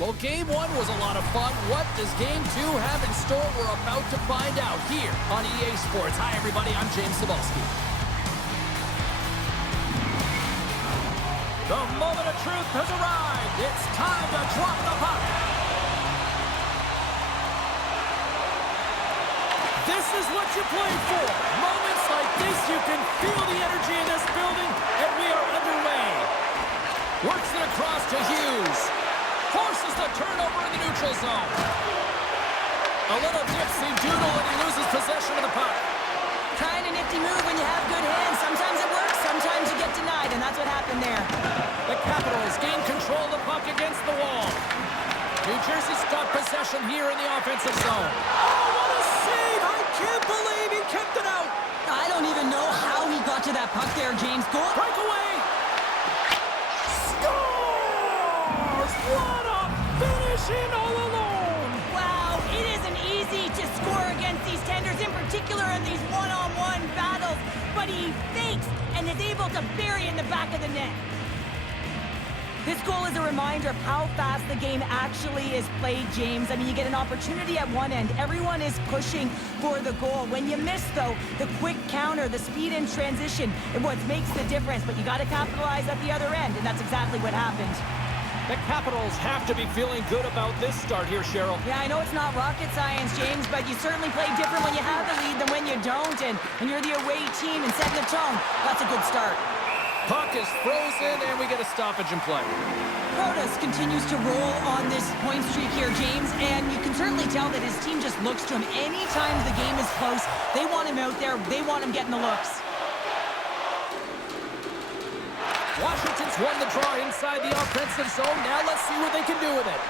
Well, Game 1 was a lot of fun. What does Game 2 have in store? We're about to find out here on EA Sports. Hi, everybody. I'm James Cebulski. The moment of truth has arrived. It's time to drop the puck. This is what you played for. Moments like this, you can feel the energy in this building, and we are underway. Works it across to Hughes. Forces the turnover in the neutral zone. A little dipsy doodle and he loses possession of the puck. Kind of nifty move when you have good hands. Sometimes it works, sometimes you get denied, and that's what happened there. The Capitals gain control of the puck against the wall. New Jersey's got possession here in the offensive zone. Oh, what a save! I can't believe he kept it out. I don't even know how he got to that puck there, James. Goal. Breakaway! Scores! What a finishing all alone! Wow, it isn't easy to score against these tenders, in particular in these one-on-one battles, but he fakes and is able to bury it in the back of the net. This goal is a reminder of how fast the game actually is played, James. I mean, you get an opportunity at one end. Everyone is pushing for the goal. When you miss, though, the quick counter, the speed in transition, is what makes the difference. But you got to capitalize at the other end, and that's exactly what happened. The Capitals have to be feeling good about this start here, Cheryl. Yeah, I know it's not rocket science, James, but you certainly play different when you have the lead than when you don't. And when you're the away team and setting the tone, that's a good start. Puck is frozen, and we get a stoppage in play. Protas continues to roll on this point streak here, James, and you can certainly tell that his team just looks to him. Anytime the game is close, they want him out there. They want him getting the looks. Washington's won the draw inside the offensive zone. Now let's see what they can do with it.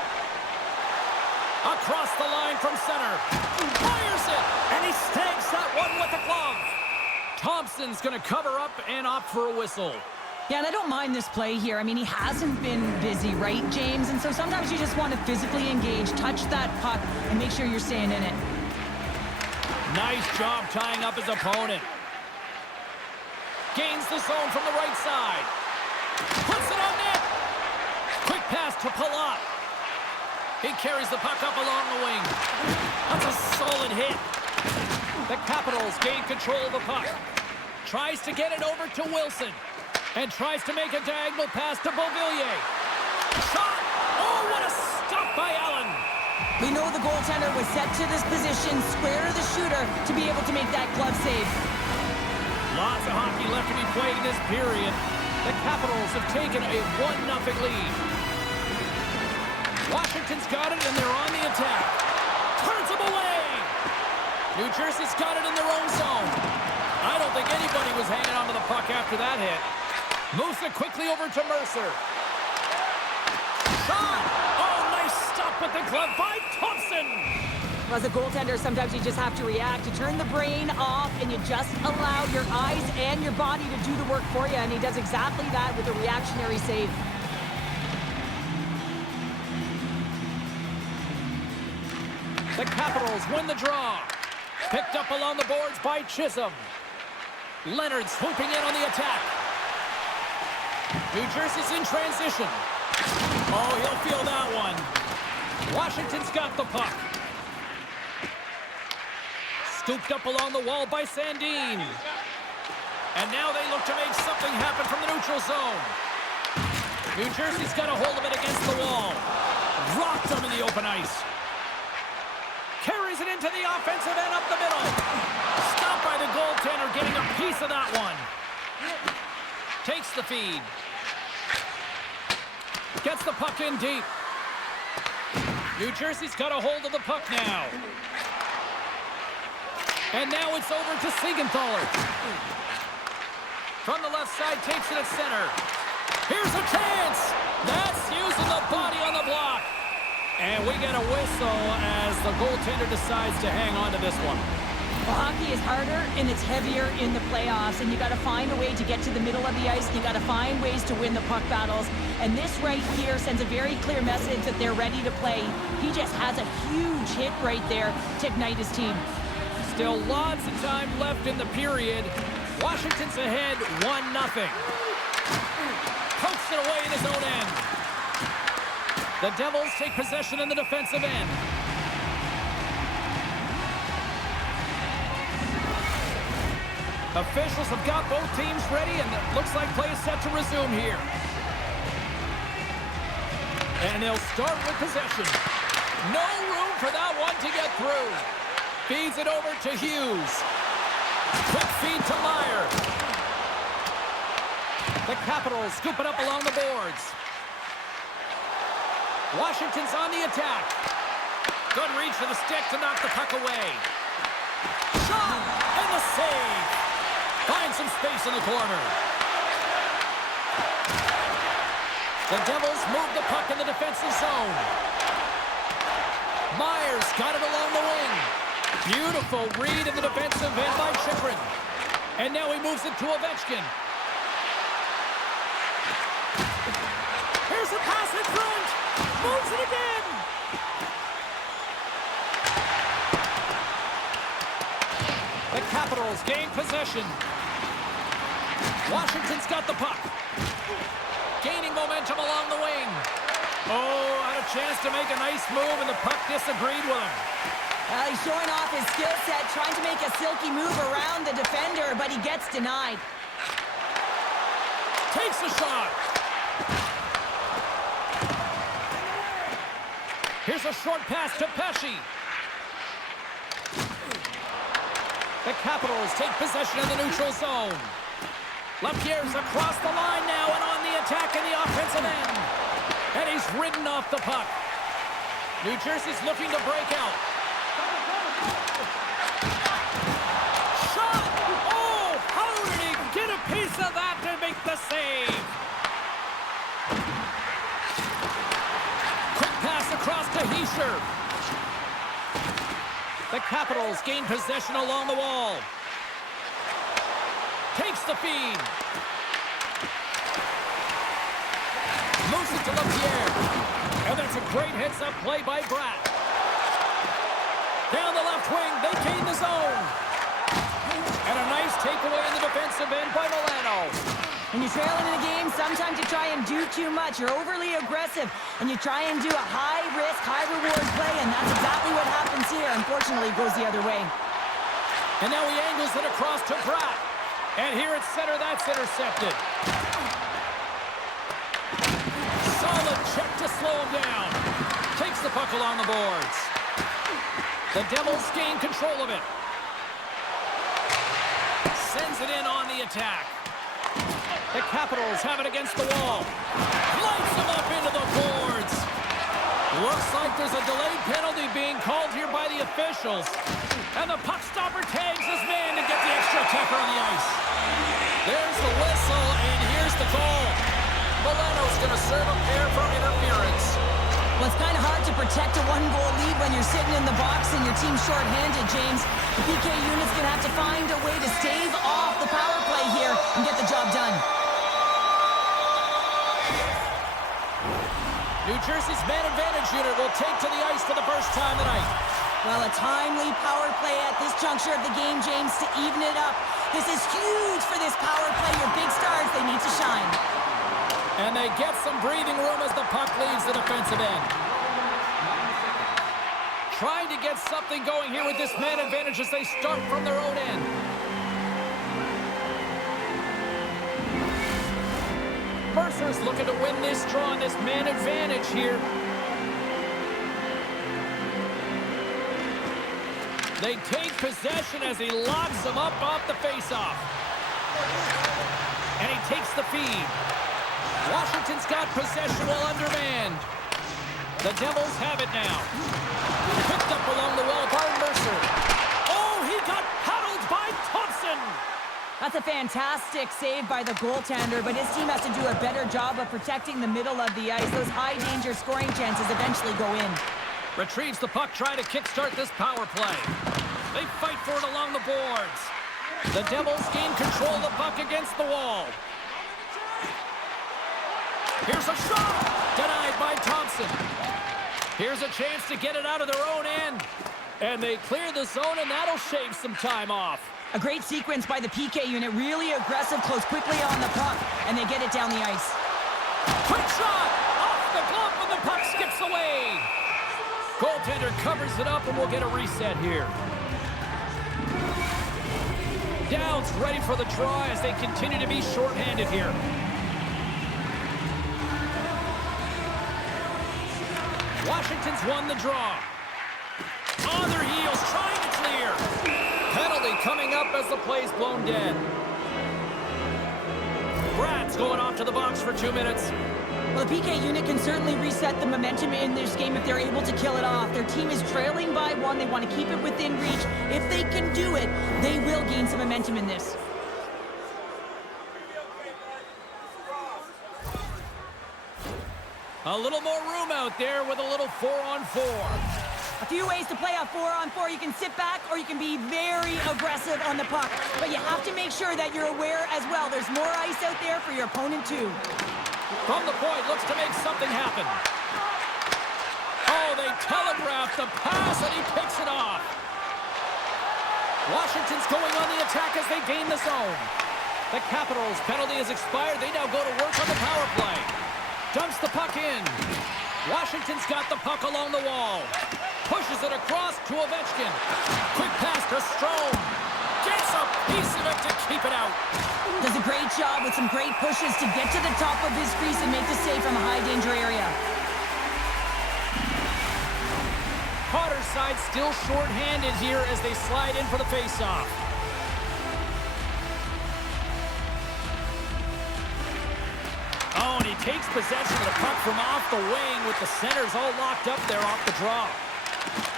Across the line from center. Fires it, and he snags that one with the glove. Thompson's going to cover up and opt for a whistle. Yeah, and I don't mind this play here. I mean, he hasn't been busy, right, James? And so sometimes you just want to physically engage, touch that puck, and make sure you're staying in it. Nice job tying up his opponent. Gains the zone from the right side. Puts it on net. Quick pass to Palat. He carries the puck up along the wing. That's a solid hit. The Capitals gain control of the puck. Tries to get it over to Wilson. And tries to make a diagonal pass to Beauvillier. Shot! Oh, what a stop by Allen! We know the goaltender was set to this position, square to the shooter, to be able to make that glove save. Lots of hockey left to be played in this period. The Capitals have taken a 1-0 lead. Washington's got it, and they're on the attack. Turns them away! New Jersey's got it in their own zone. I don't think anybody was hanging onto the puck after that hit. Moves it quickly over to Mercer. Shot! Oh, nice stop with the glove by Thompson! As a goaltender, sometimes you just have to react. You turn the brain off, and you just allow your eyes and your body to do the work for you, and he does exactly that with a reactionary save. The Capitals win the draw. Picked up along the boards by Chisholm. Leonard swooping in on the attack. New Jersey's in transition. Oh, he'll feel that one. Washington's got the puck. Scooped up along the wall by Sandin. And now they look to make something happen from the neutral zone. New Jersey's got a hold of it against the wall. Rocked him in the open ice. Carries it into the offensive end up the middle. Stopped by the goaltender, getting a piece of that one. Takes the feed. Gets the puck in deep. New Jersey's got a hold of the puck now. And now it's over to Siegenthaler. From the left side, takes it at center. Here's a chance. That's using the body on the block. And we get a whistle as the goaltender decides to hang on to this one. Well, hockey is harder and it's heavier in the playoffs, and you got to find a way to get to the middle of the ice. You got to find ways to win the puck battles, and this right here sends a very clear message that they're ready to play. He just has a huge hit right there to ignite his team. Still lots of time left in the period. Washington's ahead 1-0. Pokes it away in his own end. The Devils take possession in the defensive end. Officials have got both teams ready, and it looks like play is set to resume here. And they'll start with possession. No room for that one to get through. Feeds it over to Hughes. Quick feed to Meyer. The Capitals scoop it up along the boards. Washington's on the attack. Good reach for the stick to knock the puck away. Shot! And the save! Finds some space in the corner. The Devils move the puck in the defensive zone. Myers got it along the wing. Beautiful read in the defensive end by Chychrun. And now he moves it to Ovechkin. Here's a pass in front. Moves it again. The Capitals gain possession. Washington's got the puck. Gaining momentum along the wing. Oh, had a chance to make a nice move, and the puck disagreed with him. Well, he's showing off his skill set, trying to make a silky move around the defender, but he gets denied. Takes a shot. Here's a short pass to Pesce. The Capitals take possession of the neutral zone. Lapierre's across the line now and on the attack in the offensive end. And he's ridden off the puck. New Jersey's looking to break out. Shot! Oh, how did he get a piece of that to make the save? Quick pass across to Hischier. The Capitals gain possession along the wall. Takes the feed. Moves it to Lapierre. And that's a great heads-up play by Bratt. Down the left wing, they gain the zone. And a nice takeaway in the defensive end by Milano. When you're trailing in a game, sometimes you try and do too much. You're overly aggressive, and you try and do a high-risk, high-reward play, and that's exactly what happens here. Unfortunately, it goes the other way. And now he angles it across to Bratt. And here at center, that's intercepted. Solid check to slow him down. Takes the puck along the boards. The Devils gain control of it. Sends it in on the attack. The Capitals have it against the wall. Lights him up into the boards. Looks like there's a delayed penalty being called here by the officials. And the puck stopper tags his man to get the extra attacker on the ice. There's the whistle, and here's the goal. Milano's going to serve a pair for interference. Well, it's kind of hard to protect a one-goal lead when you're sitting in the box and your team's short-handed, James. The PK unit's going to have to find a way to stave off the power play here and get the job done. New Jersey's man advantage unit will take to the ice for the first time tonight. Well, a timely power play at this juncture of the game, James, to even it up. This is huge for this power play. Your big stars, they need to shine. And they get some breathing room as the puck leaves the defensive end. Trying to get something going here with this man advantage as they start from their own end. Mercer's looking to win this draw on this man advantage here. They take possession as he locks them up off the faceoff. And he takes the feed. Washington's got possession while undermanned. The Devils have it now. Picked up along the wall by Mercer. Oh, he got paddled by Thompson. That's a fantastic save by the goaltender, but his team has to do a better job of protecting the middle of the ice. Those high-danger scoring chances eventually go in. Retrieves the puck, trying to kickstart this power play. They fight for it along the boards. The Devils gain control of the puck against the wall. Here's a shot! Denied by Thompson. Here's a chance to get it out of their own end. And they clear the zone, and that'll shave some time off. A great sequence by the PK unit. Really aggressive, close quickly on the puck, and they get it down the ice. Quick shot! Off the glove, and the puck skips away. Goaltender covers it up, and we'll get a reset here. Downs ready for the draw as they continue to be shorthanded here. Washington's won the draw. On their heels, trying to clear. Penalty coming up as the play's blown dead. Brad's going off to the box for 2 minutes. Well, the PK unit can certainly reset the momentum in this game if they're able to kill it off. Their team is trailing by 1. They want to keep it within reach. If they can do it, they will gain some momentum in this. A little more room out there with a little 4-on-4. A few ways to play a 4-on-4. You can sit back or you can be very aggressive on the puck. But you have to make sure that you're aware as well. There's more ice out there for your opponent too. From the point, looks to make something happen. Oh, they telegraphed the pass and he picks it off. Washington's going on the attack as they gain the zone. The Capitals' penalty has expired. They now go to work on the power play. Dumps the puck in. Washington's got the puck along the wall. Pushes it across to Ovechkin. Quick pass to Strome. Gets a piece of it to keep it out. Does a great job with some great pushes to get to the top of his crease and make the save from a high danger area. Potter's side still short-handed here as they slide in for the face-off. Oh, and he takes possession of the puck from off the wing with the centers all locked up there off the draw.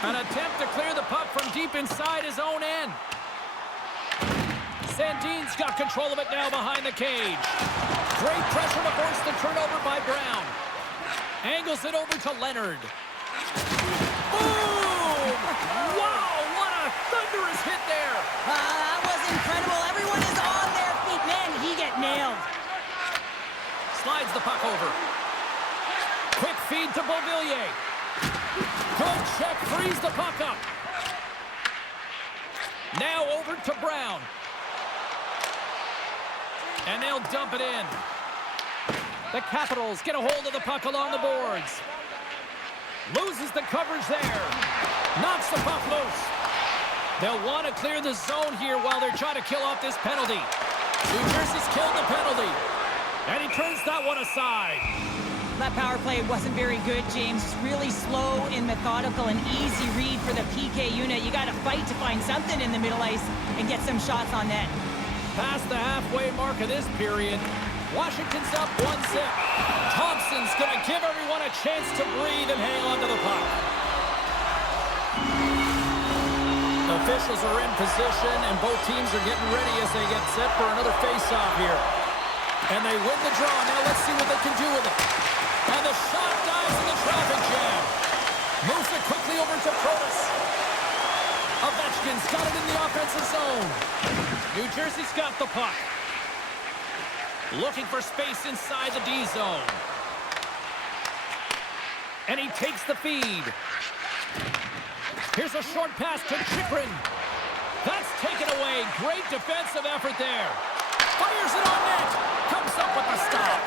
An attempt to clear the puck from deep inside his own end. Sandin's got control of it now behind the cage. Great pressure to force the turnover by Brown. Angles it over to Leonard. Boom! Wow, what a thunderous hit there. That was incredible. Everyone is on their feet. Man, he get nailed. Slides the puck over. Quick feed to Beauvillier. Good check, frees the puck up. Now over to Brown. And they'll dump it in. The Capitals get a hold of the puck along the boards. Loses the coverage there. Knocks the puck loose. They'll want to clear the zone here while they're trying to kill off this penalty. New Jersey's killed the penalty. And he turns that one aside. That power play wasn't very good, James. Really slow and methodical and easy read for the PK unit. You got to fight to find something in the middle ice and get some shots on net. Past the halfway mark of this period, Washington's up 1-0. Thompson's going to give everyone a chance to breathe and hang on to the puck. The officials are in position, and both teams are getting ready as they get set for another face-off here. And they win the draw. Now let's see what they can do with it. And the shot dives in the traffic jam. Moves it quickly over to Protas. Ovechkin's got it in the offensive zone. New Jersey's got the puck. Looking for space inside the D zone. And he takes the feed. Here's a short pass to Chychrun. That's taken away. Great defensive effort there. Fires it on net. Comes up with the stop.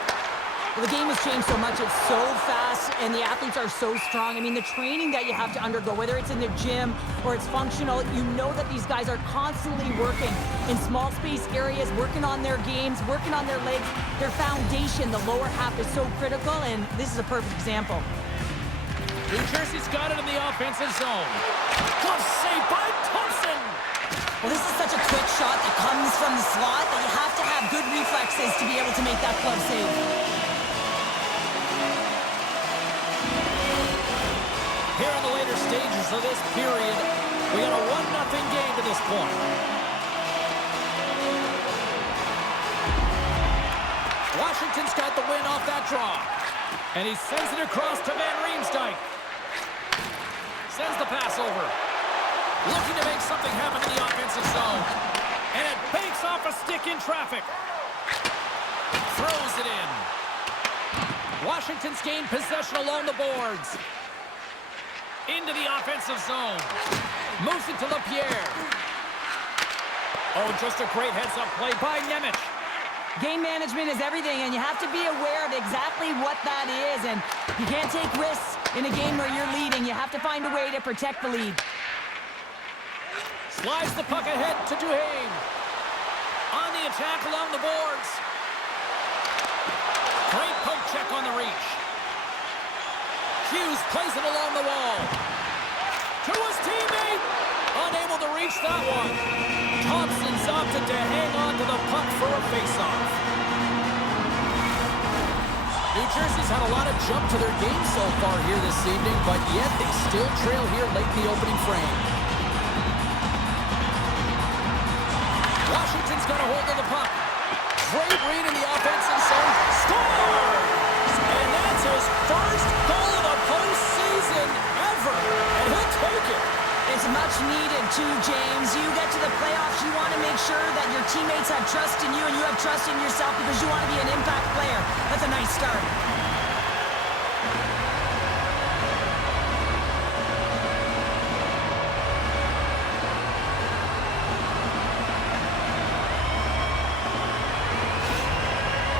Well, the game has changed so much. It's so fast, and the athletes are so strong. I mean, the training that you have to undergo, whether it's in the gym or it's functional, you know that these guys are constantly working in small space areas, working on their games, working on their legs. Their foundation, the lower half, is so critical, and this is a perfect example. New Jersey's got it in the offensive zone. Glove save by Thompson. Well, this is such a quick shot that comes from the slot that you have to have good reflexes to be able to make that glove save. Here in the later stages of this period, we got a 1-0 game to this point. Washington's got the win off that draw. And he sends it across to Van Riemsdyk. Sends the pass over. Looking to make something happen in the offensive zone. And it banks off a stick in traffic. Throws it in. Washington's gained possession along the boards. Into the offensive zone. Moves it to LaPierre. Oh, just a great heads-up play by Nemec. Game management is everything, and you have to be aware of exactly what that is. And you can't take risks in a game where you're leading. You have to find a way to protect the lead. Slides the puck ahead to Duhaime. On the attack along the boards. Great poke check on the reach. Hughes plays it along the wall. To his teammate. Unable to reach that one. Thompson's opted to hang on to the puck for a face-off. New Jersey's had a lot of jump to their game so far here this evening, but yet they still trail here late in the opening frame. Washington's got a hold of the puck. Great read in the offensive zone. Scores! And that's his first goal of the postseason ever. And he'll take it. It's much needed too, James. You get to the playoffs, you want to make sure that your teammates have trust in you and you have trust in yourself because you want to be an impact player. That's a nice start.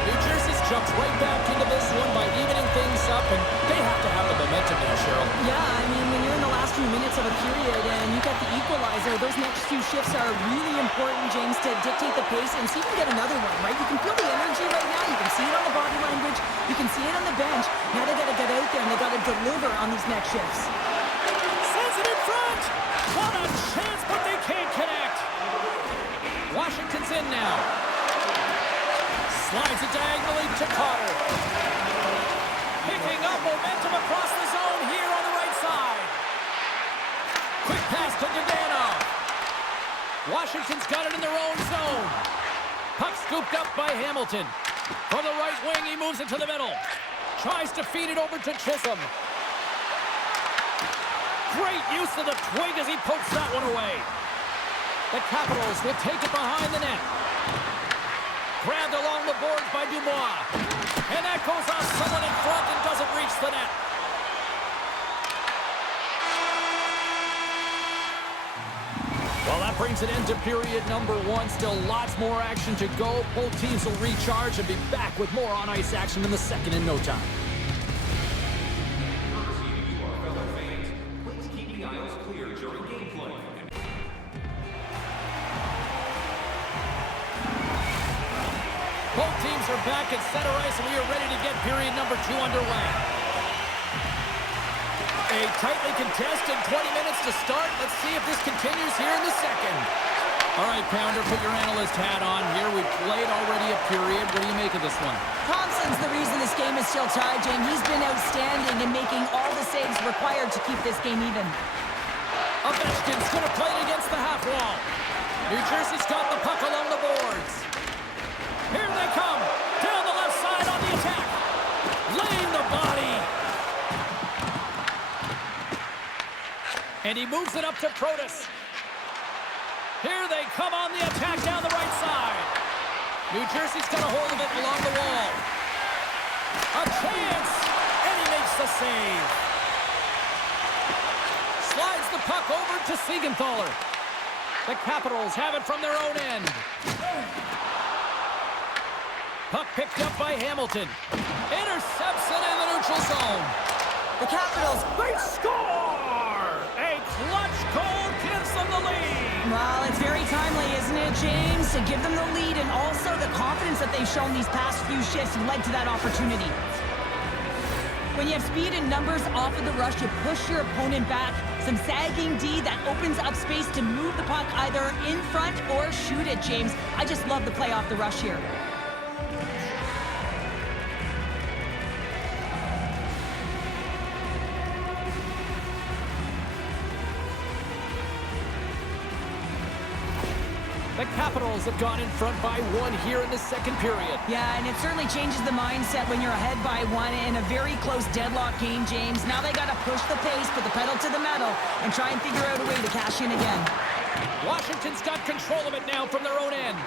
New Jersey's jumped right back into this one by evening things up, and they have to have the momentum now, Cheryl. Yeah, I mean, when you're in the last few minutes of a period and you get the equalizer, those next few shifts are really important, James, to dictate the pace and see if you can get another one, right? You can feel the energy right now. You can see it on the body language. You can see it on the bench. Now they got to get out there and they got to deliver on these next shifts. Sends it in front. What a chance, but they can't connect. Washington's in now. Slides it diagonally to Carter. Picking up momentum across the zone here on the right side. Quick pass to Dadano. Washington's got it in their own zone. Puck scooped up by Hamilton. From the right wing, he moves it to the middle. Tries to feed it over to Chisholm. Great use of the twig as he pokes that one away. The Capitals will take it behind the net. Grabbed along the boards by Dubois. And that goes off someone in front and doesn't reach the net. Well, that brings an end to period number one. Still lots more action to go. Both teams will recharge and be back with more on-ice action in the second in no time. Both teams are back at center ice, and we are ready to get period number two underway. A tightly contested 20 minutes to start. Let's see if this continues here in the second. All right, Pounder, put your analyst hat on here. We've played already a period. What do you make of this one? Thompson's the reason this game is still tied, James. He's been outstanding in making all the saves required to keep this game even. Ovechkin's going to play it against the half wall. New Jersey's got the puck along the boards. Here they come. Down the left side on the attack. Laying the body. And he moves it up to Protas. Here they come on the attack down the right side. New Jersey's got a hold of it along the wall. A chance. And he makes the save. Slides the puck over to Siegenthaler. The Capitals have it from their own end. Puck picked up by Hamilton. Intercepts it in the neutral zone. The Capitals, They score! A clutch goal gives them the lead. well, it's very timely, isn't it, James? To give them the lead and also the confidence that they've shown these past few shifts led to that opportunity. When you have speed and numbers off of the rush, you push your opponent back. Some sagging D that opens up space to move the puck either in front or shoot it, James. I just love the play off the rush here. The Capitals have gone in front by one here in the second period. Yeah, and it certainly changes the mindset when you're ahead by one in a very close deadlock game, James. Now they got to push the pace, put the pedal to the metal, and try and figure out a way to cash in again. Washington's got control of it now from their own end.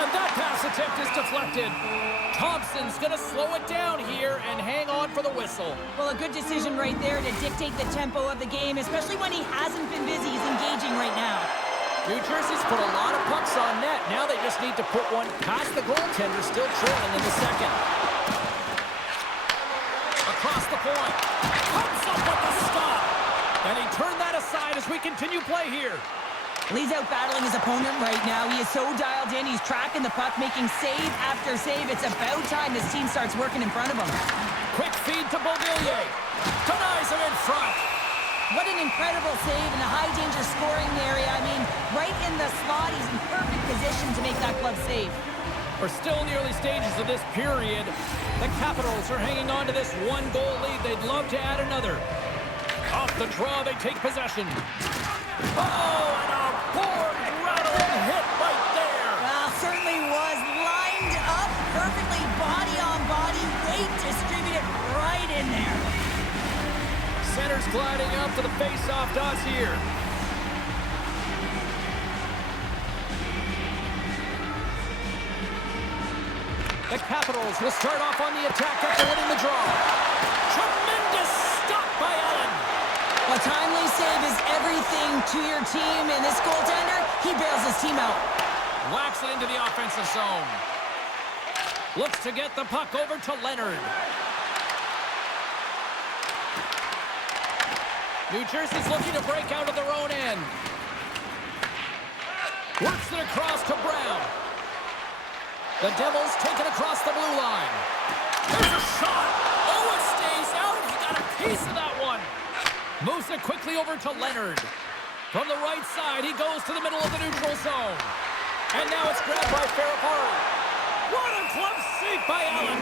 And that pass attempt is deflected. Thompson's going to slow it down here and hang on for the whistle. Well, a good decision right there to dictate the tempo of the game, especially when he hasn't been busy. He's engaging right now. New Jersey's put a lot of pucks on net. Now they just need to put one past the goaltender, still trailing in the second. Across the point. Comes up with the stop. And he turned that aside as we continue play here. He's out battling his opponent right now. He is so dialed in. He's tracking the puck, making save after save. It's about time his team starts working in front of him. Quick feed to Beauvillier. Denies him in front. What an incredible save in a high-danger scoring area. I mean, right in the slot. He's in perfect position to make that glove save. We're still in the early stages of this period. The Capitals are hanging on to this one-goal lead. They'd love to add another. Off the draw, they take possession. Oh, and a board-rattling hit right there. Well, certainly was lined up perfectly, body on body, weight distributed right in there. Center's gliding up to the face-off dots here. The Capitals will start off on the attack after hitting the draw. Tremendous stop by Allen. A timely save is everything to your team, and this goaltender, he bails his team out. Whacks it into the offensive zone. Looks to get the puck over to Leonard. New Jersey's looking to break out of their own end. Works it across to Brown. The Devils take it across the blue line. There's a shot. Oh, it stays out. He got a piece of that one. Moves it quickly over to Leonard. From the right side, he goes to the middle of the neutral zone. And now it's grabbed by Ferrapari. What a glove save by Allen.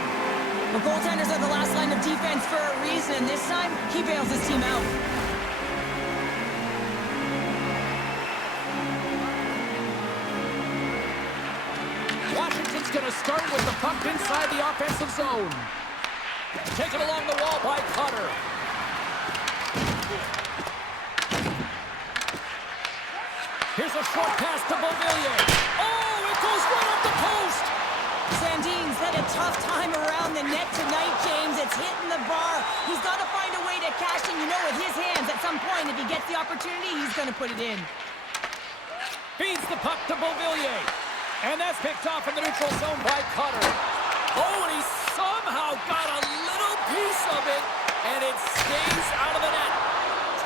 The goaltenders are the last line of defense for a reason. This time, he bails his team out. Washington's going to start with the puck inside the offensive zone. Taken along the wall by Cutter. Here's a short pass to Beauvillier. Oh, it goes right up the post. Sandin's had a tough time around the net tonight, James. It's hitting the bar. He's got to find a way to cash in, with his hands. At some point, if he gets the opportunity, he's going to put it in. Feeds the puck to Beauvillier. And that's picked off in the neutral zone by Cutter. Oh, and he somehow got a little piece of it, and it stays out of the net.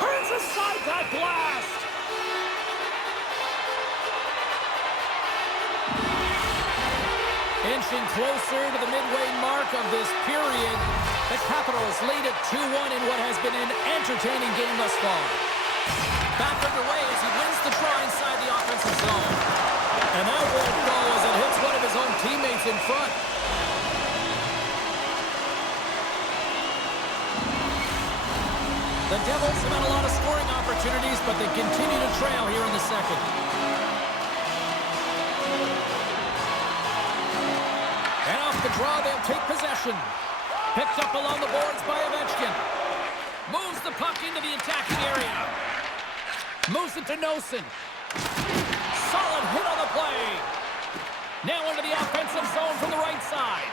Turns aside that blast. Inching closer to the midway mark of this period, the Capitals lead at 2-1 in what has been an entertaining game thus far. Back underway as he wins the draw inside the offensive zone. And that won't go as it hits one of his own teammates in front. The Devils have had a lot of scoring opportunities, but they continue to trail here in the second. And off the draw, they'll take possession. Picked up along the boards by Ovechkin. Moves the puck into the attacking area. Moves it to Nosen. Solid hit on the play. Now into the offensive zone from the right side.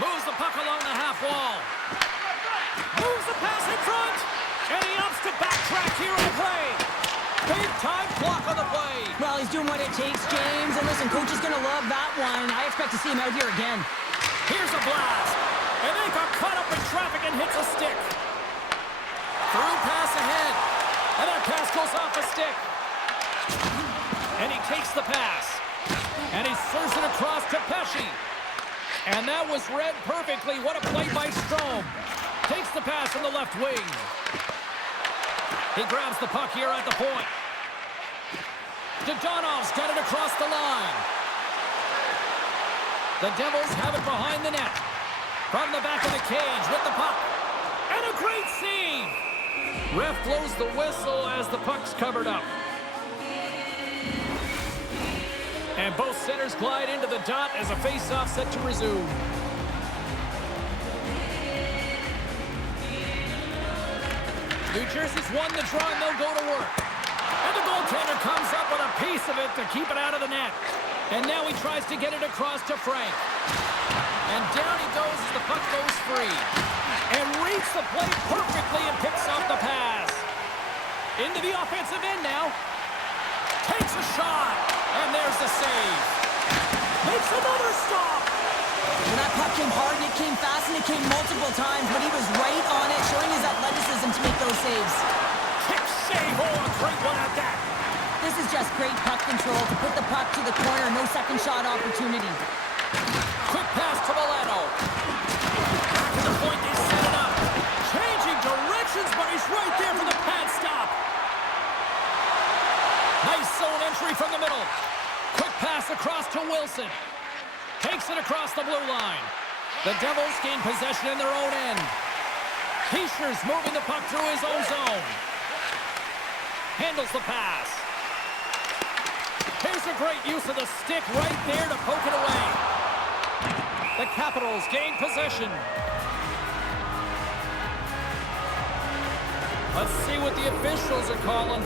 Moves the puck along the half wall. Moves the pass in front. And he opts to backtrack here on the play. Big time block on the play. Well, he's doing what it takes, James. And listen, coach is going to love that one. I expect to see him out here again. Here's a blast. And they got caught up in traffic and hits a stick. Through pass ahead. And that pass goes off the stick. And he takes the pass. And he serves it across to Pesce. And that was read perfectly. What a play by Strome. Takes the pass from the left wing. He grabs the puck here at the point. Dodonov's got it across the line. The Devils have it behind the net. From the back of the cage with the puck. And a great save. Ref blows the whistle as the puck's covered up. And both centers glide into the dot as a face-off set to resume. New Jersey's won the draw and they'll go to work. And the goaltender comes up with a piece of it to keep it out of the net. And now he tries to get it across to Frank. And down he goes as the puck goes free. And reads the play perfectly and picks off the pass. Into the offensive end now. a shot. And there's the save. Makes another stop. When that puck came hard, and it came fast, and it came multiple times, but he was right on it, showing his athleticism to make those saves. Kick save. Oh, a great one at that. This is just great puck control to put the puck to the corner. No second shot opportunity. Quick pass to Milano. Back to the point, they set it up. Changing directions, but he's right there for the pad stop. Nice zone entry from the middle. Quick pass across to Wilson. Takes it across the blue line. The Devils gain possession in their own end. Heischer's moving the puck through his own zone. Handles the pass. Here's a great use of the stick right there to poke it away. The Capitals gain possession. Let's see what the officials are calling.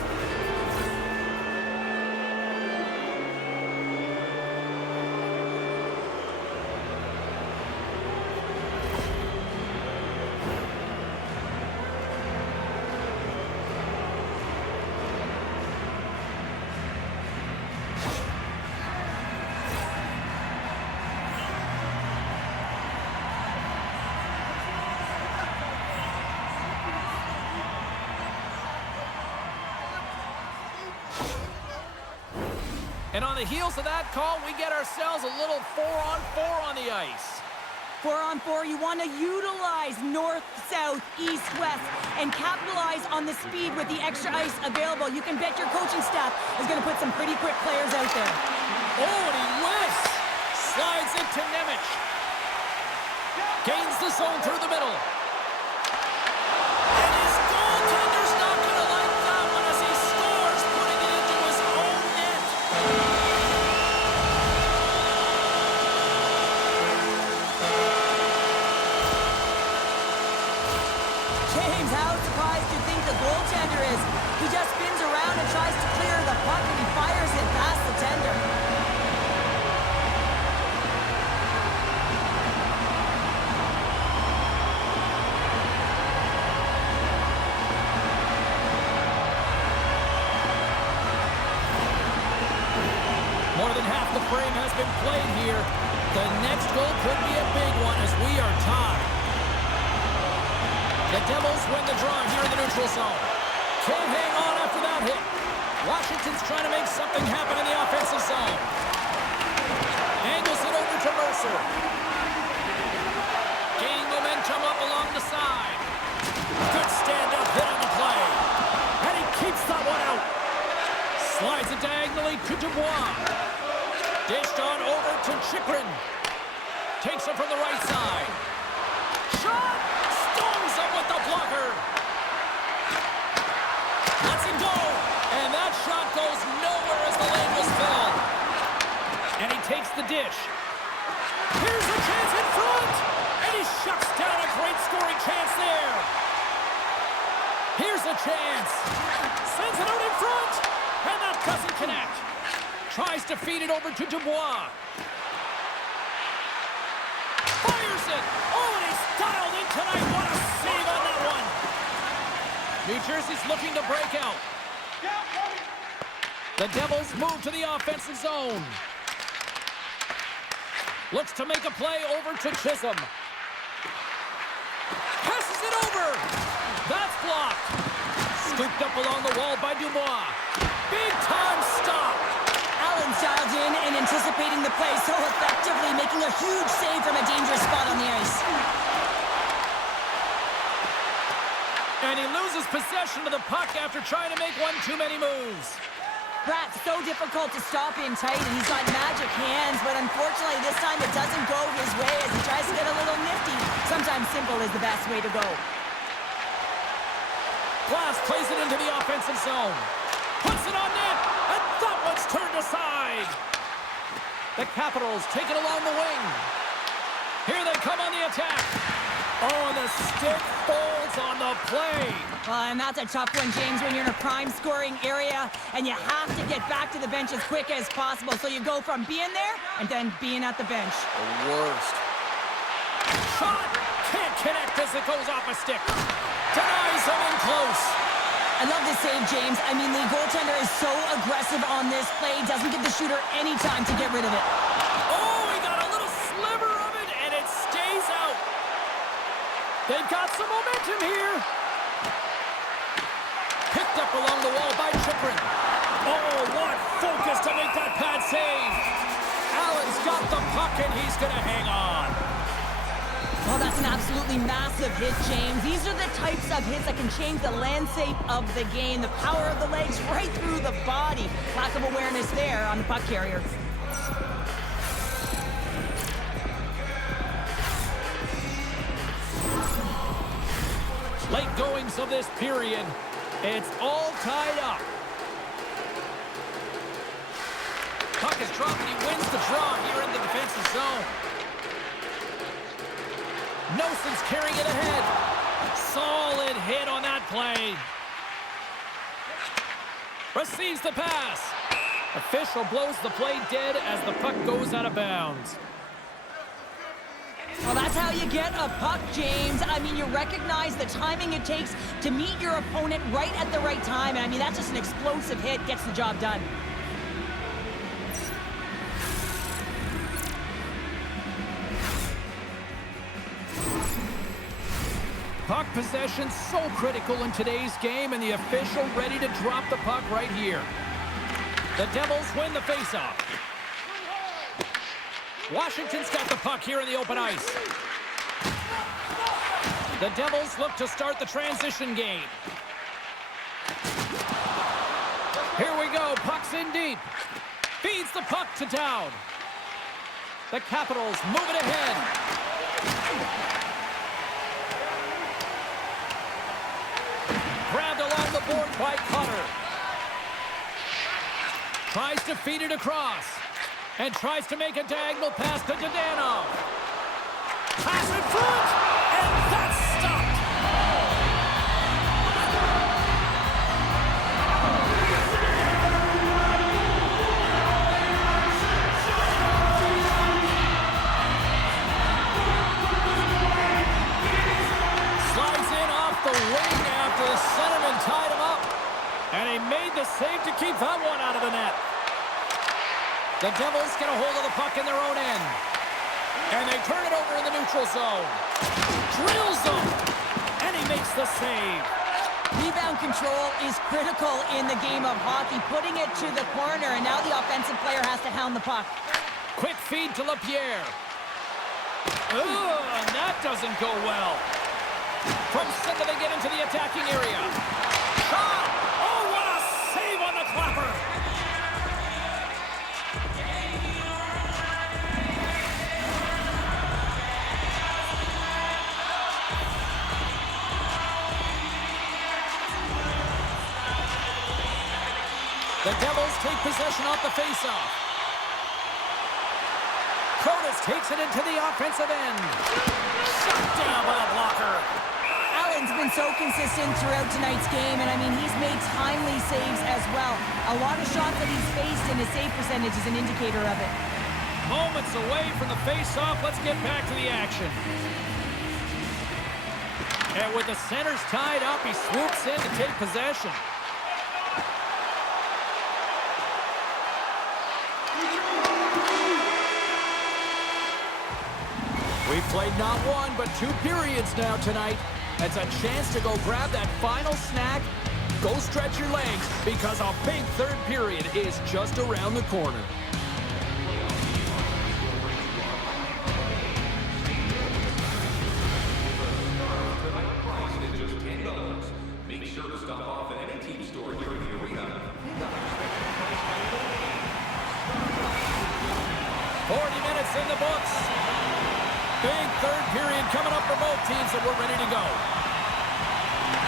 And on the heels of that call, we get ourselves a little 4-on-4 on the ice. 4-on-4, you want to utilize north, south, east, west, and capitalize on the speed with the extra ice available. You can bet your coaching staff is going to put some pretty quick players out there. Oh, and he whiffs. Slides into Nemec. Gains the zone through the middle. And his goaltender's not going to like that one as he scores, putting it into his own net. James, how surprised do you think the goaltender is? He just spins around and tries to clear the puck, and he fires it past the tender. More than half the frame has been played here. The next goal could be a big one as we are tied. The Devils win the draw here in the neutral zone. Can't hang on after that hit. Washington's trying to make something happen in the offensive zone. Angles it over to Mercer. Gaining momentum up along the side. Good stand-up hit on the play. And he keeps that one out. Slides it diagonally to Dubois. Dished on over to Chychrun. Takes it from the right side. Shot! Storms up with the blocker. Lets it go. And that shot goes nowhere as the lane was filled. And he takes the dish. Here's a chance in front. And he shuts down a great scoring chance there. Here's a chance. Sends it out in front. And that doesn't connect. Tries to feed it over to Dubois. Fires it. Oh, and he's dialed in tonight. What a save on that one. New Jersey's looking to break out. The Devils move to the offensive zone. Looks to make a play over to Chisholm. Passes it over. That's blocked. Scooped up along the wall by Dubois. Big time stop. Allen's dialed in and anticipating the play so effectively, making a huge save from a dangerous spot on the ice. And he loses possession of the puck after trying to make one too many moves. Pratt's so difficult to stop in tight, and he's got magic hands, but unfortunately this time it doesn't go his way as he tries to get a little nifty. Sometimes simple is the best way to go. Glass plays it into the offensive zone. Puts it on net, and that one's turned aside. The Capitals take it along the wing. Here they come on the attack. Oh, and the stick folds on the play. Well, and that's a tough one, James, when you're in a prime scoring area and you have to get back to the bench as quick as possible. So you go from being there and then being at the bench. The worst. Shot! Can't connect as it goes off a stick. Denies him in close. I love this save, James. I mean, the goaltender is so aggressive on this play, doesn't give the shooter any time to get rid of it. Oh, he got a little sliver of it, and it stays out. They've got some momentum here. Picked up along the wall by Chyprin. Oh, what focus to make that pad save. Allen's got the puck, and he's going to hang on. Well, that's an absolutely massive hit, James. These are the types of hits that can change the landscape of the game. The power of the legs right through the body. Lack of awareness there on the puck carrier. Late goings of this period. It's all tied up. Puck is dropped and he wins the draw here in the defensive zone. Nelson's carrying it ahead. Solid hit on that play. Receives the pass. Official blows the play dead as the puck goes out of bounds. Well, that's how you get a puck, James. I mean, you recognize the timing it takes to meet your opponent right at the right time. And I mean, that's just an explosive hit, gets the job done. Puck possession so critical in today's game, and the official ready to drop the puck right here. The Devils win the faceoff. Washington's got the puck here in the open ice. The Devils look to start the transition game. Here we go, puck's in deep. Feeds the puck to Dowd. The Capitals move it ahead. Grabbed along the board by Cutter. Tries to feed it across. And tries to make a diagonal pass to Dadonov. Pass in front! And that's stopped! Slides in off the wing after the centerman tied him up. And he made the save to keep that one out of the net. The Devils get a hold of the puck in their own end. And they turn it over in the neutral zone. Drills them. And he makes the save. Rebound control is critical in the game of hockey, putting it to the corner, and now the offensive player has to hound the puck. Quick feed to LaPierre. Ooh, and that doesn't go well. From center they get into the attacking area. Shot! Oh, what a save on the clapper! The Devils take possession off the faceoff. Curtis takes it into the offensive end. Shut down by the blocker. Allen's been so consistent throughout tonight's game, and I mean, he's made timely saves as well. A lot of shots that he's faced, and his save percentage is an indicator of it. Moments away from the faceoff. Let's get back to the action. And with the centers tied up, he swoops in to take possession. We've played not one, but 2 periods now tonight. It's a chance to go grab that final snack. Go stretch your legs, because a big third period is just around the corner. Make sure to stop off at any team store here in the arena. 40 minutes in the books. Big third period coming up for both teams, and we're ready to go.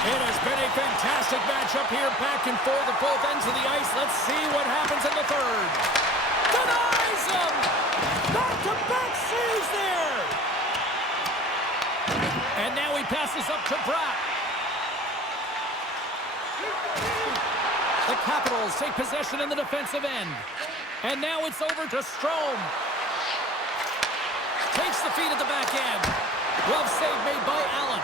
It has been a fantastic matchup here, back and forth at both ends of the ice. Let's see what happens in the third. Denies him! Back-to-back saves there! And now he passes up to Bratt. The Capitals take possession in the defensive end. And now it's over to Strome. Takes the feed at the back end. Glove save made by Allen.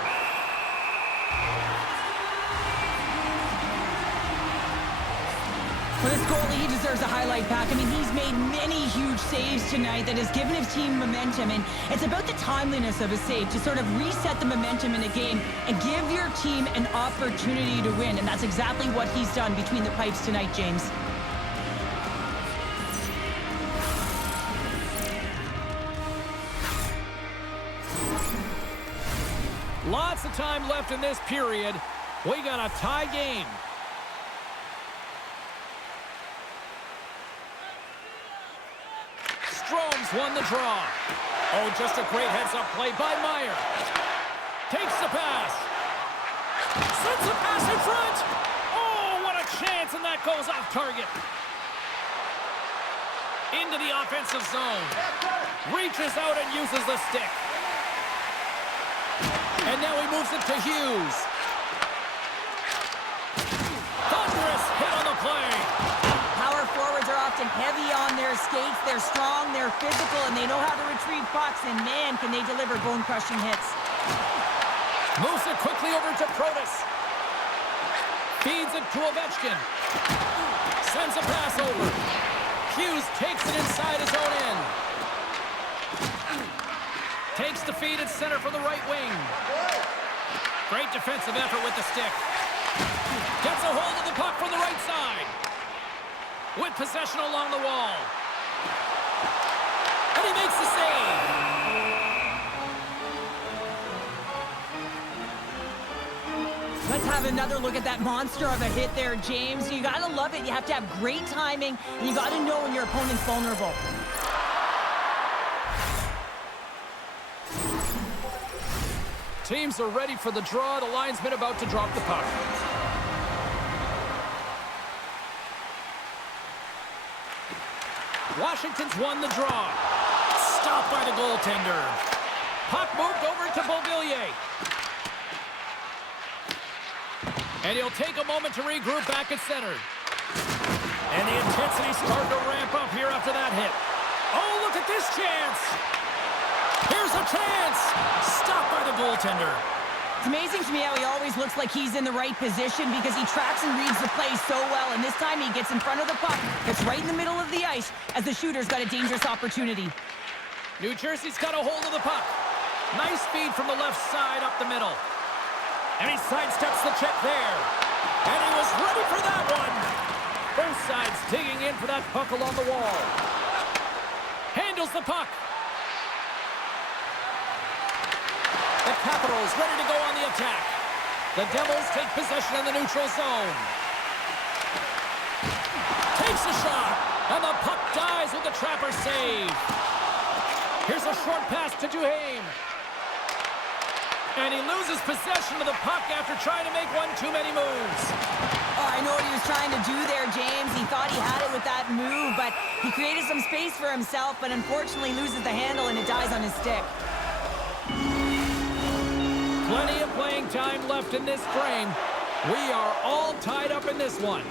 goalie, he deserves a highlight pack. I mean, he's made many huge saves tonight that has given his team momentum, and it's about the timeliness of a save to sort of reset the momentum in a game and give your team an opportunity to win, and that's exactly what he's done between the pipes tonight, James. Lots of time left in this period. We got a tie game. Strome's won the draw. Oh, just a great heads-up play by Meyer. Takes the pass. Sends the pass in front. Oh, what a chance, and that goes off target. Into the offensive zone. Reaches out and uses the stick. And now he moves it to Hughes. Thunderous hit on the play. Power forwards are often heavy on their skates. They're strong, they're physical, and they know how to retrieve pucks. And man, can they deliver bone-crushing hits. Moves it quickly over to Protas. Feeds it to Ovechkin. Sends a pass over. Hughes takes it inside his own end. Takes the feed at center for the right wing. Great defensive effort with the stick. Gets a hold of the puck from the right side. With possession along the wall. And he makes the save. Let's have another look at that monster of a hit there, James. You gotta love it. You have to have great timing, and you gotta know when your opponent's vulnerable. Teams are ready for the draw. The linesman about to drop the puck. Washington's won the draw. Stopped by the goaltender. Puck moved over to Beauvillier. And he'll take a moment to regroup back at center. And the intensity's starting to ramp up here after that hit. Oh, look at this chance. Here's a chance. Stopped by the goaltender. It's amazing to me how he always looks like he's in the right position because he tracks and reads the play so well. And this time he gets in front of the puck. It's right in the middle of the ice as the shooter's got a dangerous opportunity. New Jersey's got a hold of the puck. Nice feed from the left side up the middle. And he sidesteps the check there. And he was ready for that one. Both sides digging in for that puck along the wall. Handles the puck. The Capitals ready to go on the attack. The Devils take possession in the neutral zone. Takes a shot. And the puck dies with the Trapper save. Here's a short pass to Duhaime. And he loses possession of the puck after trying to make one too many moves. Oh, I know what he was trying to do there, James. He thought he had it with that move, but he created some space for himself, but unfortunately loses the handle and it dies on his stick. Plenty of playing time left in this frame. We are all tied up in this one.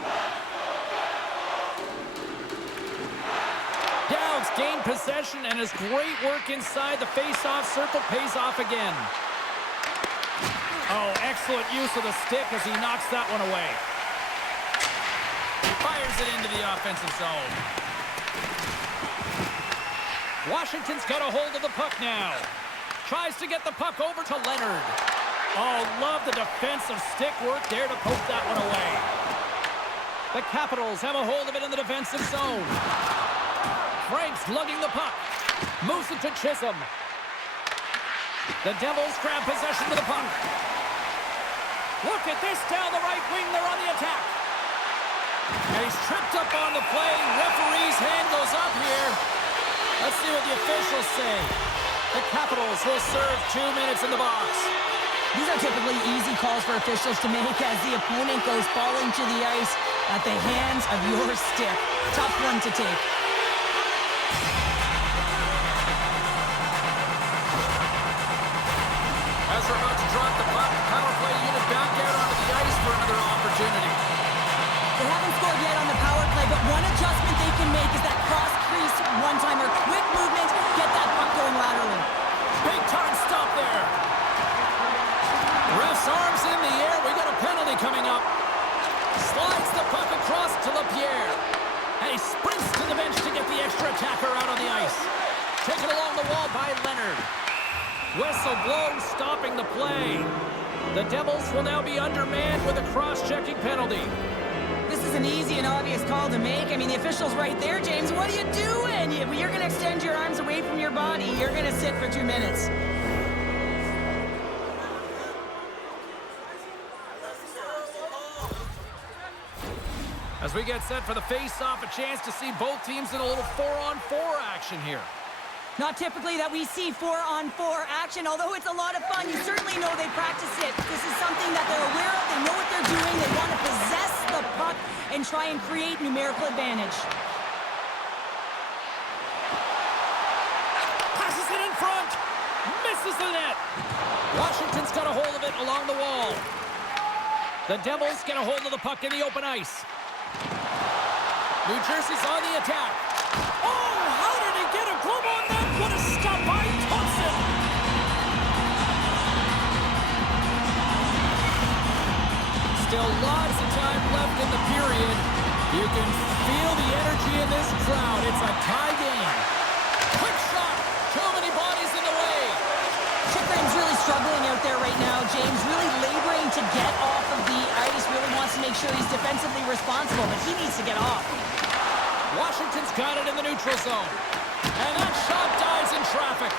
Dowds gained possession, and his great work inside the face-off circle pays off again. Oh, excellent use of the stick as he knocks that one away. Fires it into the offensive zone. Washington's got a hold of the puck now. Tries to get the puck over to Leonard. Oh, love the defensive stick work there to poke that one away. The Capitals have a hold of it in the defensive zone. Frank's lugging the puck. Moves it to Chisholm. The Devils grab possession of the puck. Look at this down the right wing. They're on the attack. And he's tripped up on the play. Referee's hand goes up here. Let's see what the officials say. The Capitals will serve 2 minutes in the box. These are typically easy calls for officials to make as the opponent goes falling to the ice at the hands of your stick. Tough one to take. As we're about to drop the puck, power play unit back out onto the ice for another opportunity. They haven't scored yet on the power play, but one adjustment they can make is that cross-crease one-timer. Quick movement, get that puck going laterally. Big time stop there. Ref's arms in the air. We got a penalty coming up. Slides the puck across to LaPierre. extra attacker out on the ice. Taken along the wall by Leonard. Whistle blows, stopping the play. The Devils will now be undermanned with a cross-checking penalty. This is an easy and obvious call to make. I mean, the official's right there, James. What are you doing? You're going to extend your arms away from your body. You're going to sit for 2 minutes. As we get set for the face-off, a chance to see both teams in a little 4-on-4 action here. Not typically that we see 4-on-4 action, although it's a lot of fun. You certainly know they practice it. This is something that they're aware of. They know what they're doing. They want to possess the puck and try and create numerical advantage. Passes it in front. Misses the net. Washington's got a hold of it along the wall. The Devils get a hold of the puck in the open ice. New Jersey's on the attack. Oh, how did he get a glove on that? What a stop by Thompson. Still lots of time left in the period. You can feel the energy in this crowd. It's a tie game. Quick shot. Too many bodies in the way. Chikrin's really struggling out there right now, James. Really laboring to get off of the ice. Really wants to make sure he's defensively responsible, but he needs to get off. Washington's got it in the neutral zone. And that shot dies in traffic.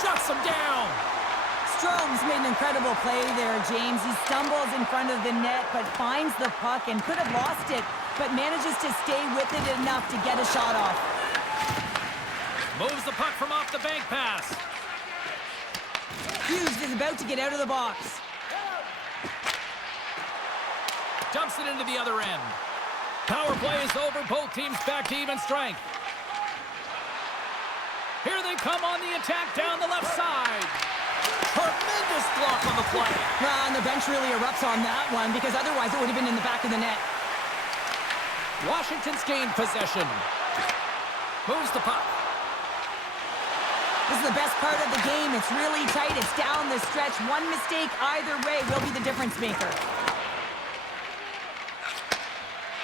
Shuts him down. Strome's made an incredible play there, James. He stumbles in front of the net, but finds the puck and could have lost it, but manages to stay with it enough to get a shot off. Moves the puck from off the bank pass. Hughes is about to get out of the box. Dumps it into the other end. Power play is over. Both teams back to even strength. Here they come on the attack down the left side. Tremendous block on the play. And the bench really erupts on that one because otherwise it would have been in the back of the net. Washington's gained possession. Moves the puck. This is the best part of the game. It's really tight. It's down the stretch. One mistake either way will be the difference maker.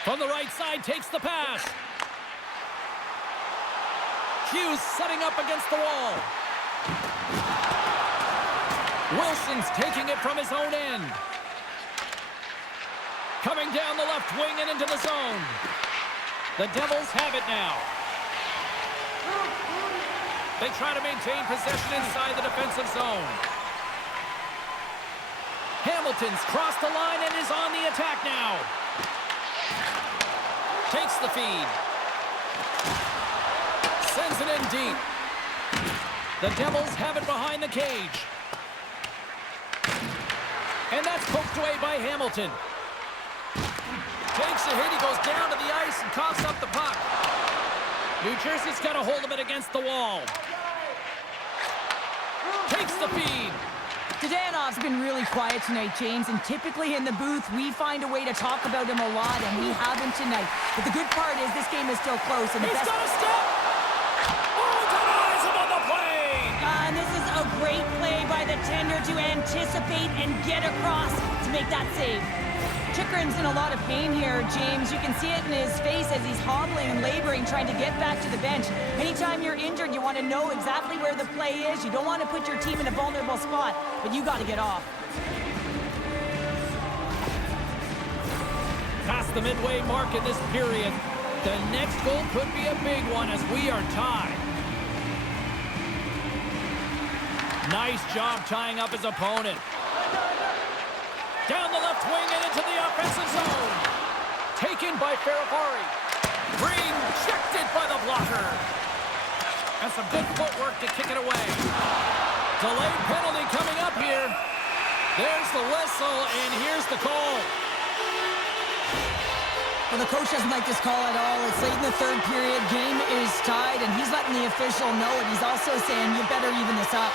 From the right side, takes the pass. Hughes setting up against the wall. Wilson's taking it from his own end. Coming down the left wing and into the zone. The Devils have it now. They try to maintain possession inside the defensive zone. Hamilton's crossed the line and is on the attack now. Takes the feed. Sends it in deep. The Devils have it behind the cage. And that's poked away by Hamilton. Takes a hit. He goes down to the ice and coughs up the puck. New Jersey's got a hold of it against the wall. Takes the feed. Zhdanov's been really quiet tonight, James, and typically in the booth, we find a way to talk about him a lot, and we haven't tonight. But the good part is this game is still close. And He's got a step! Oh, denies him on the play! And this is a great play by the tender to anticipate and get across to make that save. Chikrin's in a lot of pain here, James. You can see it in his face as he's hobbling and laboring, trying to get back to the bench. Anytime you're injured, you want to know exactly where the play is. You don't want to put your team in a vulnerable spot, but you got to get off. Past the midway mark in this period. The next goal could be a big one as we are tied. Nice job tying up his opponent. Down the left wing and into the offensive zone. Taken by Ferrari. Rejected by the blocker. And some good footwork to kick it away. Delayed penalty coming up here. There's the whistle, and here's the call. Well, the coach doesn't like this call at all. It's late in the third period. Game is tied, and he's letting the official know it. He's also saying, you better even this up.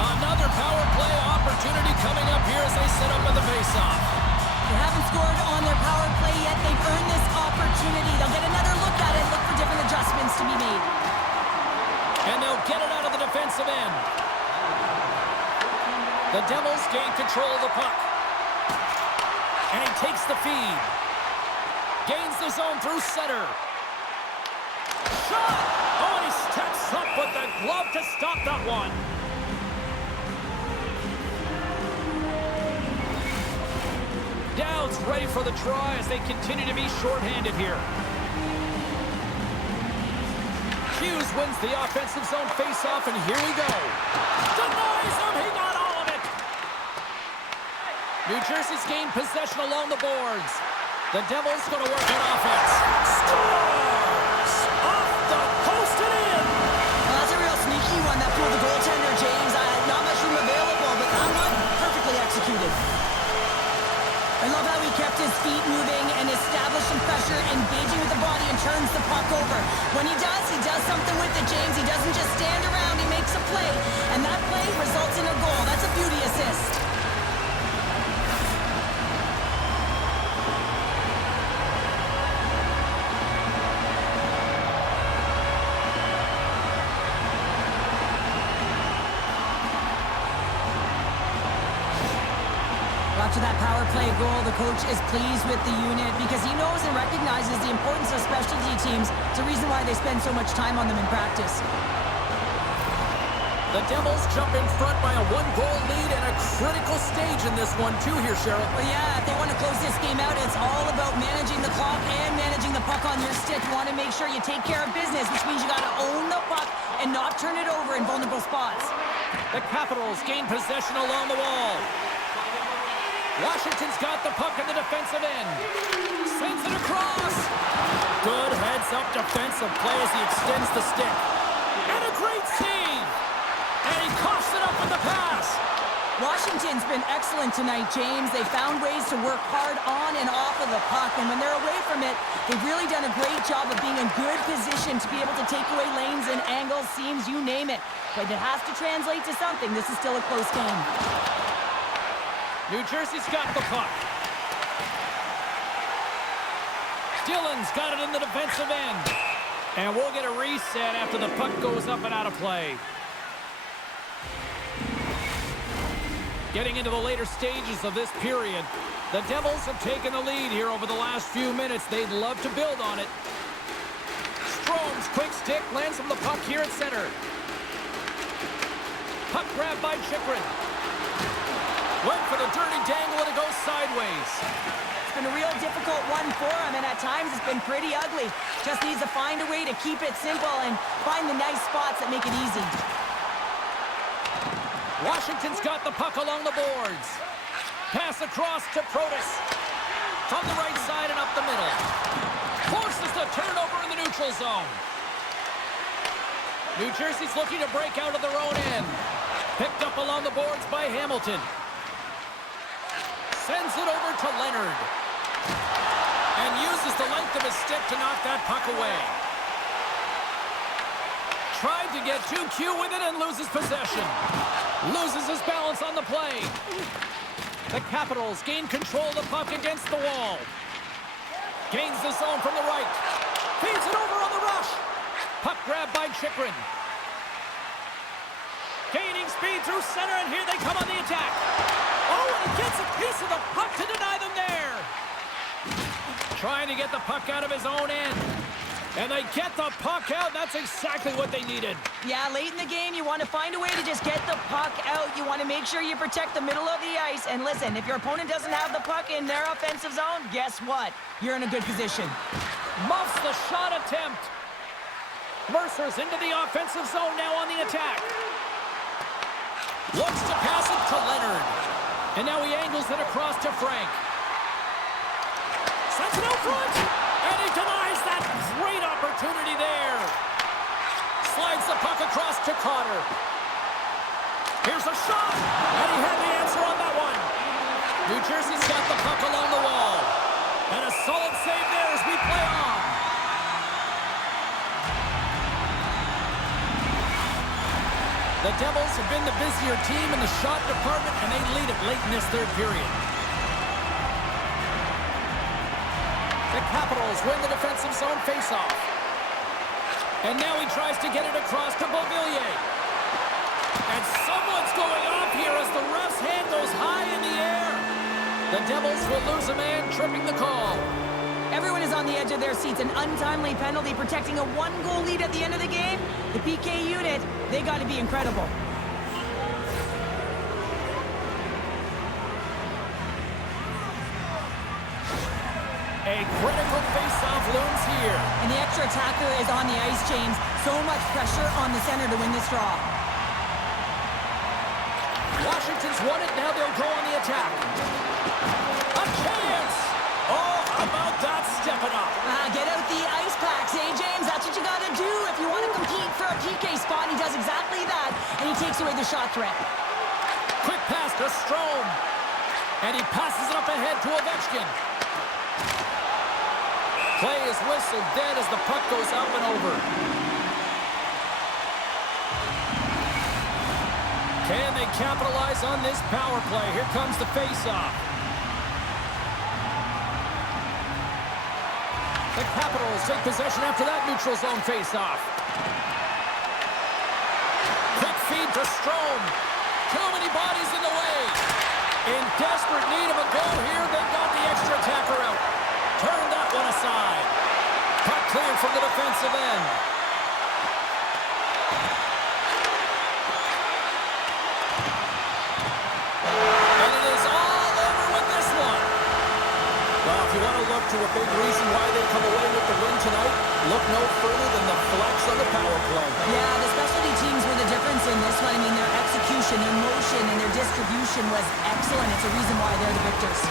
Another power play opportunity coming up here as they set up in the faceoff. They haven't scored on their power play yet. They've earned this opportunity. They'll get another look at it, look for different adjustments to be made. And they'll get it out of the defensive end. The Devils gain control of the puck. And he takes the feed. Gains the zone through center. Shot! Oh, and he steps up with the glove to stop that one. Dowd's ready for the try as they continue to be shorthanded here. Hughes wins the offensive zone faceoff, and here we go. Denies him, he got all of it. New Jersey's gained possession along the boards. The Devils going to work on offense. Scores! Off the post and in! Well, that's a real sneaky one that pulled the goaltender, James. Not much room available, but that one perfectly executed. I love how he kept his feet moving and established some pressure, engaging with the body and turns the puck over. When he does something with it, James. He doesn't just stand around, he makes a play. And that play results in a goal. That's a beauty assist. After that power play goal, the coach is pleased with the unit because he knows and recognizes the importance of specialty teams. It's a reason why they spend so much time on them in practice. The Devils jump in front by a one-goal lead and a critical stage in this one, too, here, Cheryl. Well, yeah, if they want to close this game out, it's all about managing the clock and managing the puck on your stick. You want to make sure you take care of business, which means you got to own the puck and not turn it over in vulnerable spots. The Capitals gain possession along the wall. Washington's got the puck in the defensive end. Sends it across. Good heads-up defensive play as he extends the stick. And a great save. And he coughs it up with the pass. Washington's been excellent tonight, James. They found ways to work hard on and off of the puck. And when they're away from it, they've really done a great job of being in good position to be able to take away lanes and angles, seams, you name it. But it has to translate to something. This is still a close game. New Jersey's got the puck. Dillon's got it in the defensive end. And we'll get a reset after the puck goes up and out of play. Getting into the later stages of this period, the Devils have taken the lead here over the last few minutes. They'd love to build on it. Strome's quick stick lands from the puck here at center. Puck grab by Chychrun. Went for the dirty dangle and it goes sideways. It's been a real difficult one for him, and at times it's been pretty ugly. Just needs to find a way to keep it simple and find the nice spots that make it easy. Washington's got the puck along the boards. Pass across to Protas. From the right side and up the middle. Forces the turnover in the neutral zone. New Jersey's looking to break out of their own end. Picked up along the boards by Hamilton. Sends it over to Leonard. And uses the length of his stick to knock that puck away. Tried to get too cute with it and loses possession. Loses his balance on the play. The Capitals gain control of the puck against the wall. Gains the zone from the right. Feeds it over on the rush. Puck grab by Chychrun. Gaining speed through center, and here they come on the attack. Oh, and he gets a piece of the puck to deny them there. Trying to get the puck out of his own end. And they get the puck out. That's exactly what they needed. Yeah, late in the game, you want to find a way to just get the puck out. You want to make sure you protect the middle of the ice. And listen, if your opponent doesn't have the puck in their offensive zone, guess what? You're in a good position. Muffs the shot attempt. Mercer's into the offensive zone now on the attack. Looks to pass it to Leonard. And now he angles it across to Frank. Sends it out front. And he denies that great opportunity there. Slides the puck across to Cotter. Here's a shot. And he had the answer on that one. New Jersey's got the puck along the wall. And a solid save there as we play on. The Devils have been the busier team in the shot department, and they lead it late in this third period. Capitals win the defensive zone faceoff. And now he tries to get it across to Beauvillier. And someone's going off here as the ref's hand goes high in the air. The Devils will lose a man, tripping the call. Everyone is on the edge of their seats. An untimely penalty protecting a one-goal lead at the end of the game. The PK unit, they got to be incredible. A critical face-off looms here. And the extra attacker is on the ice, James. So much pressure on the center to win this draw. Washington's won it, now they'll go on the attack. A chance! Oh, how about that stepping up? Get out the ice packs, eh, James? That's what you got to do if you want to compete for a PK spot. He does exactly that, and he takes away the shot threat. Quick pass to Strome. And he passes it up ahead to Ovechkin. Play is whistled dead as the puck goes up and over. Can they capitalize on this power play? Here comes the face-off. The Capitals take possession after that neutral zone face-off. Quick feed to Strome. Too many bodies in the way. In desperate need of a goal here, they got the extra attacker out. Turn that one aside. Puck cleared from the defensive end. And it is all over with this one. Well, if you want to look to a big reason why they come away with the win tonight, look no further than the flex on the power play. Yeah, the specialty teams were the difference in this one. I mean, their execution, their motion, and their distribution was excellent. It's a reason why they're the victors.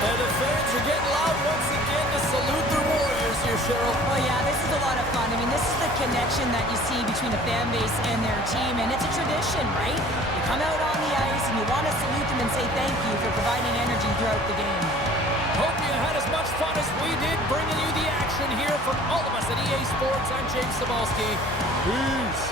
And the fans are getting loud once again to salute their Warriors here, Cheryl. Oh, yeah, this is a lot of fun. I mean, this is the connection that you see between a fan base and their team, and it's a tradition, right? You come out on the ice, and you want to salute them and say thank you for providing energy throughout the game. Hope you had as much fun as we did bringing you the action here from all of us at EA Sports. I'm James Cebulski. Peace.